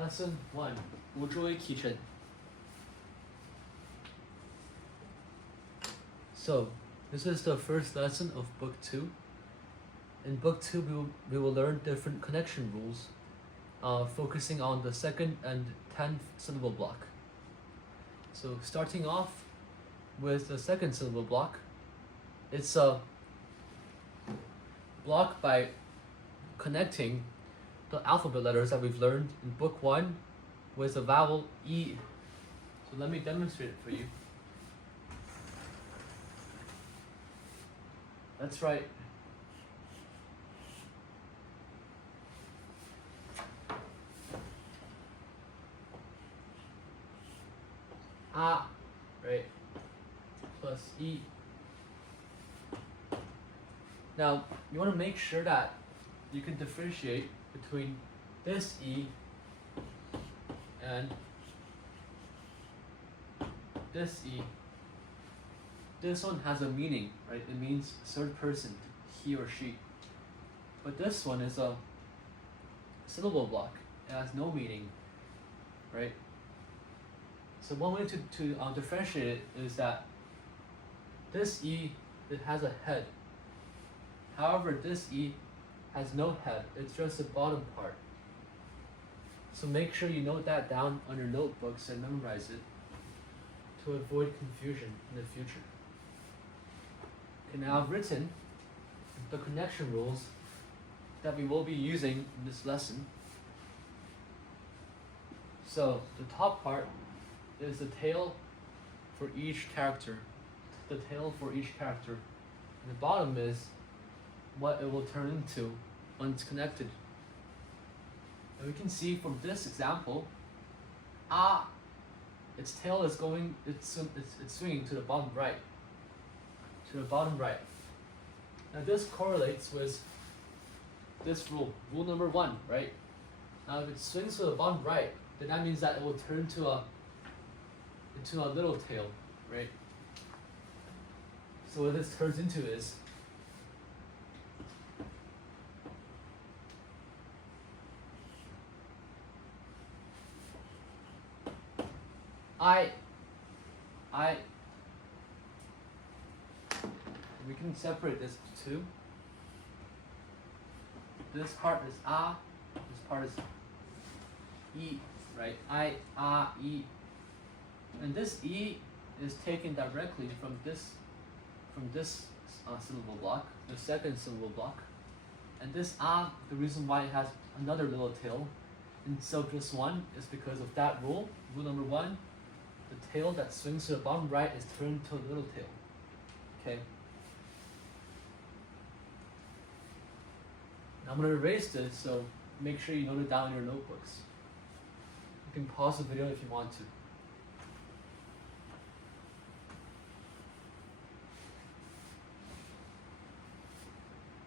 Lesson 1. 无助于提升. So, this is the first lesson of Book 2. In Book 2, we will learn different connection rules, focusing on the second and 10th syllable block. So, starting off with the second syllable block, it's a block by connecting the alphabet letters that we've learned in Book 1 with the vowel E. So let me demonstrate it for you. That's right. A, right, plus E. Now, you want to make sure that you can differentiate between this E and this E. This one has a meaning, right? It means third person, he or she. But this one is a syllable block. It has no meaning, right? So one way to differentiate it is that this E, it has a head. However, this E has no head. It's just the bottom part. So make sure you note that down on your notebooks and memorize it to avoid confusion in the future. Okay, now I've written the connection rules that we will be using in this lesson. So the top part is the tail for each character. The tail for each character. And the bottom is what it will turn into when it's connected. And we can see from this example, A, its tail is going, it's swinging to the bottom right. To the bottom right. Now this correlates with this rule, rule number 1, right? Now if it swings to the bottom right, then that means that it will turn into a little tail, right? So what this turns into is I. We can separate this into two. This part is A, this part is E, right? I, A, E. And this E is taken directly from this syllable block, the second syllable block. And this A, the reason why it has another little tail instead of just one is because of that rule, rule number 1. The tail that swings to the bottom right is turned to a little tail. Okay. Now I'm going to erase this, so make sure you note it down in your notebooks. You can pause the video if you want to.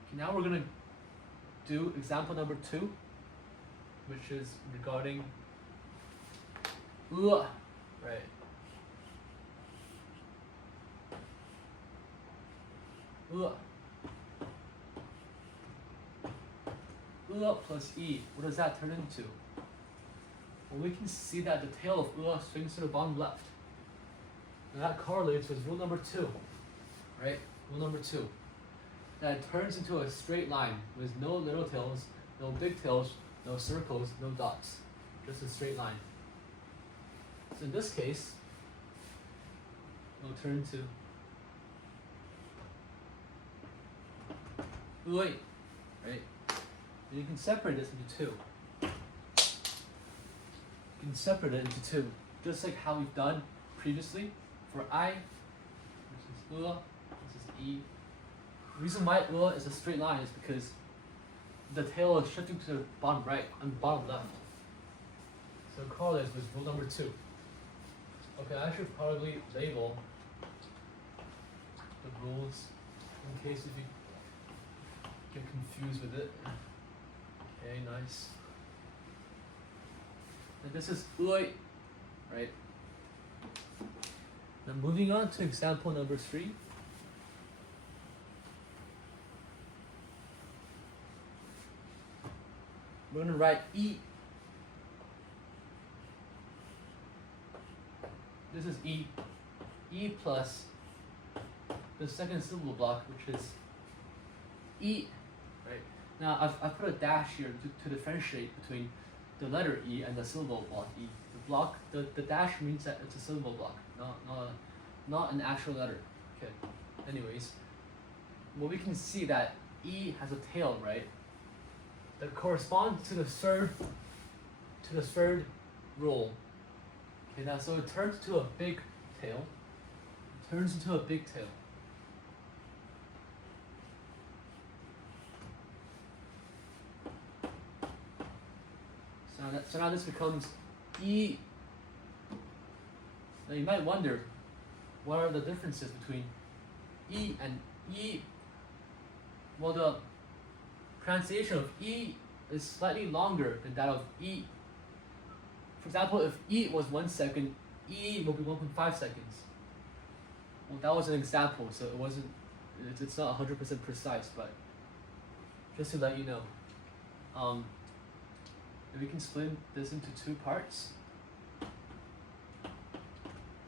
Okay, now we're going to do example number 2, which is regarding right. Plus E, what does that turn into? Well, we can see that the tail of swings to the bottom left. And that correlates with rule number 2, right? Rule number 2. That it turns into a straight line with no little tails, no big tails, no circles, no dots. Just a straight line. So in this case, it will turn to right? And you can separate this into 2. You can separate it into 2, just like how we've done previously for I. This is this is E. The reason why is a straight line is because the tail is shifting to the bottom right and bottom left. So it correlates with rule number 2. Okay, I should probably label the rules in case if you get confused with it. Okay, nice. And this is right? Now moving on to example number 3. We're going to write E. this is E. E plus the second syllable block, which is E, right? Now I've put a dash here to differentiate between the letter E and the syllable block E. The dash means that it's a syllable block, not an actual letter. Okay. Anyways, well, we can see that E has a tail, right? That corresponds to the third rule. Okay, now so it turns to a big tail. It turns into a big tail. So now this becomes E. Now you might wonder, what are the differences between E and E? Well, the pronunciation of E is slightly longer than that of E. For example, if E was 1 second, E will be 1.5 seconds. Well, that was an example, so it's not 100% precise, but just to let you know. We can split this into two parts.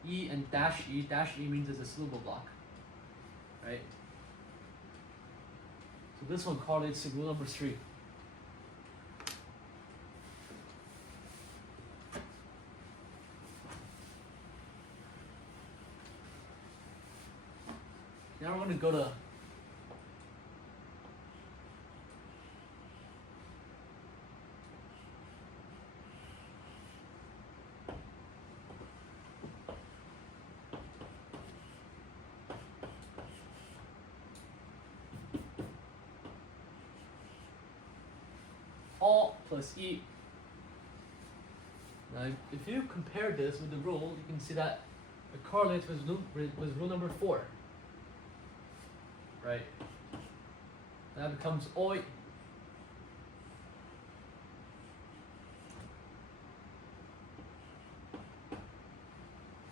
E and dash E. Dash E means it's a syllable block, right? So this one correlates to rule number 3. Now we're going to go to all plus E. Now, if you compare this with the rule, you can see that it correlates with rule number 4. Right? That becomes oi.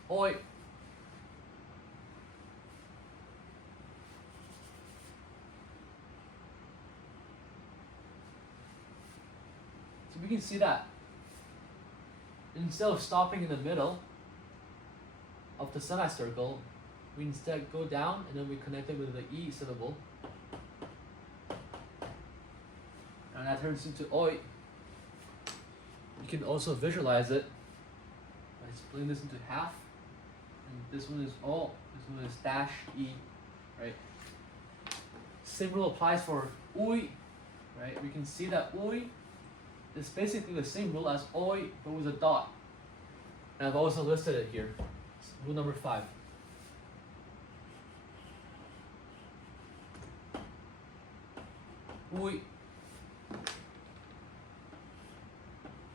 Oi. So we can see that instead of stopping in the middle of the semicircle, we instead go down and then we connect it with the E syllable. And that turns into oi. You can also visualize it by splitting this into half. And this one is O, this one is dash E, right? Same rule applies for ui, right? We can see that ui is basically the same rule as oi, but with a dot. And I've also listed it here. It's rule number 5. Ui.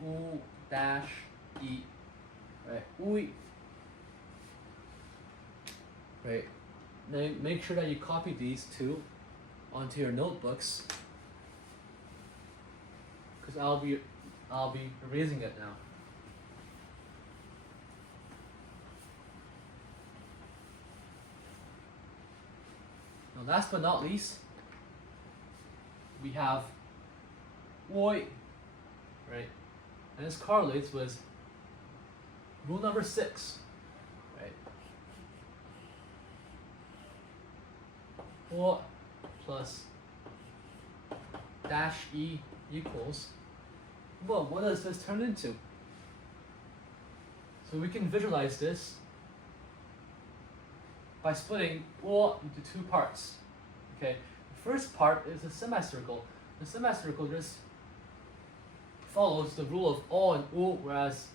U dash E. Right. Ui. Right. Now make sure that you copy these two onto your notebooks, because I'll be erasing it now. Now last but not least, we have oi, right? And this correlates with rule number 6, right? O plus dash E equals, well, what does this turn into? So we can visualize this by splitting O into two parts. Okay, the first part is a semicircle. The semicircle just follows the rule of O and U, whereas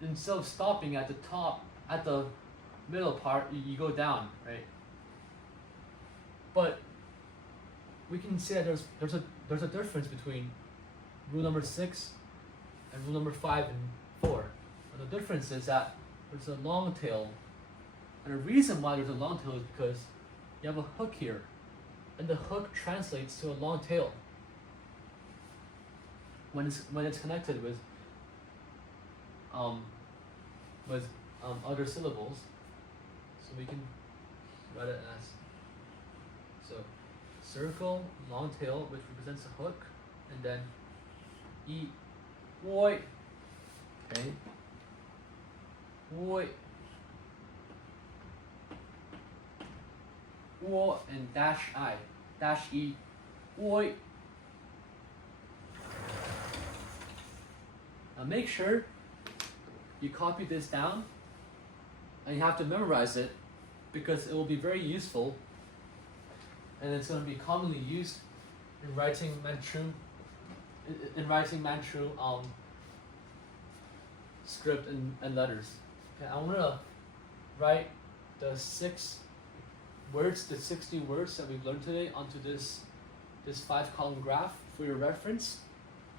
instead of stopping at the top, at the middle part, you go down, right? But we can see that there's a difference between rule number 6 and rule number 5 and 4. And the difference is that there's a long tail. And the reason why there's a long tail is because you have a hook here, and the hook translates to a long tail when it's connected with other syllables. So we can write it as, so circle, long tail, which represents a hook, and then E, oi, okay, oi, wo, and dash I, dash E, oi. Now make sure you copy this down, and you have to memorize it because it will be very useful, and it's going to be commonly used in writing Manchu, script and letters. Okay, I'm gonna write the 60 words that we've learned today onto this 5-column graph for your reference.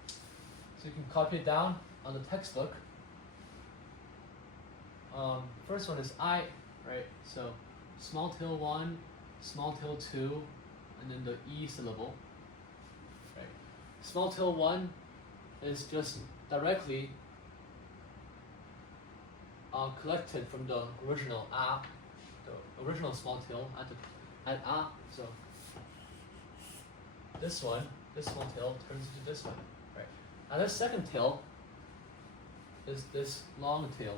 So you can copy it down on the textbook. First one is I, right? So small tail 1, small tail 2, and then the E syllable. Right. Small tail 1 is just directly collected from the original A, the original small tail at A. So this small tail turns into this one, right? Now this second tail is this long tail,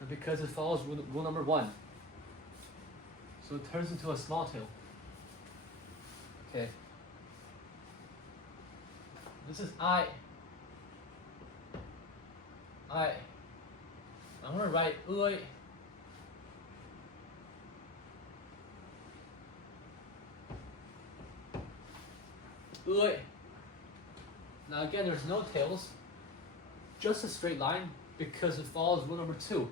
and because it follows rule number 1, so it turns into a small tail. Okay. This is I. I'm gonna write ui. Ui. Now again, there's no tails, just a straight line because it follows rule number 2.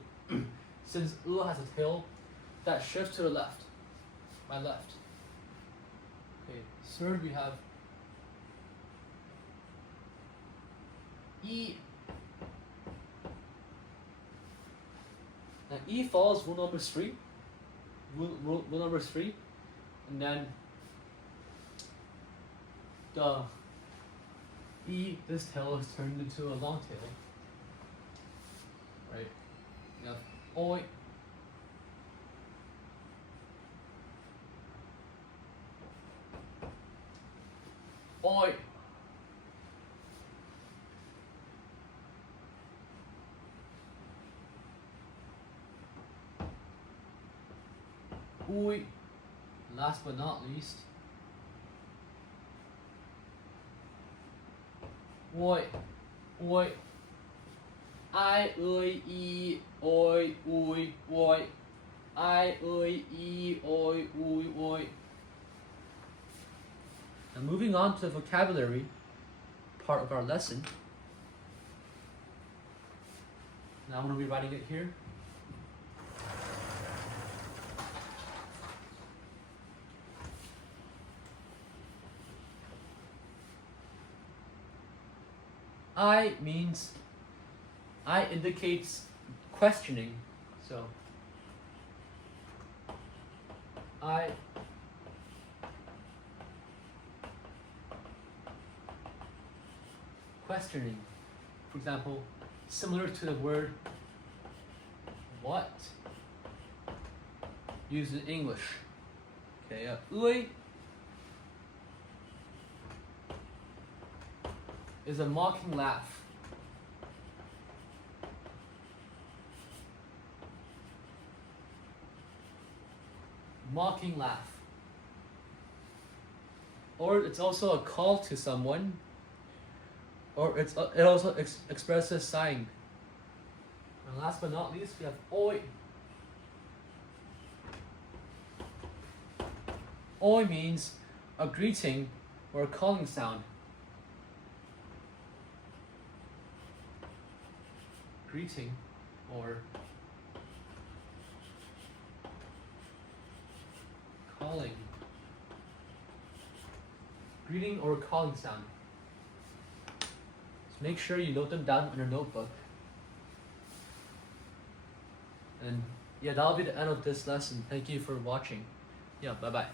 Since u has a tail, that shifts to the left, my left. Okay, third we have E. Now E follows rule number 3, rule number 3, and then the E, this tail is turned into a long tail, right? You have oi, oi, ui, last but not least, oi, oi, I, e, oi, ui, oi, I, e, oi, ui, oi. Now moving on to the vocabulary part of our lesson. Now I'm going to be writing it here. I means, I indicates questioning. So, I questioning. For example, similar to the word what used in English. Okay, ui is a mocking laugh. Mocking laugh. Or it's also a call to someone, or it also expresses sighing. And last but not least, we have oi. Oi means a greeting or a calling sound. Greeting or calling. Greeting or calling sound. So make sure you note them down on your notebook. And yeah, that'll be the end of this lesson. Thank you for watching. Yeah, bye-bye.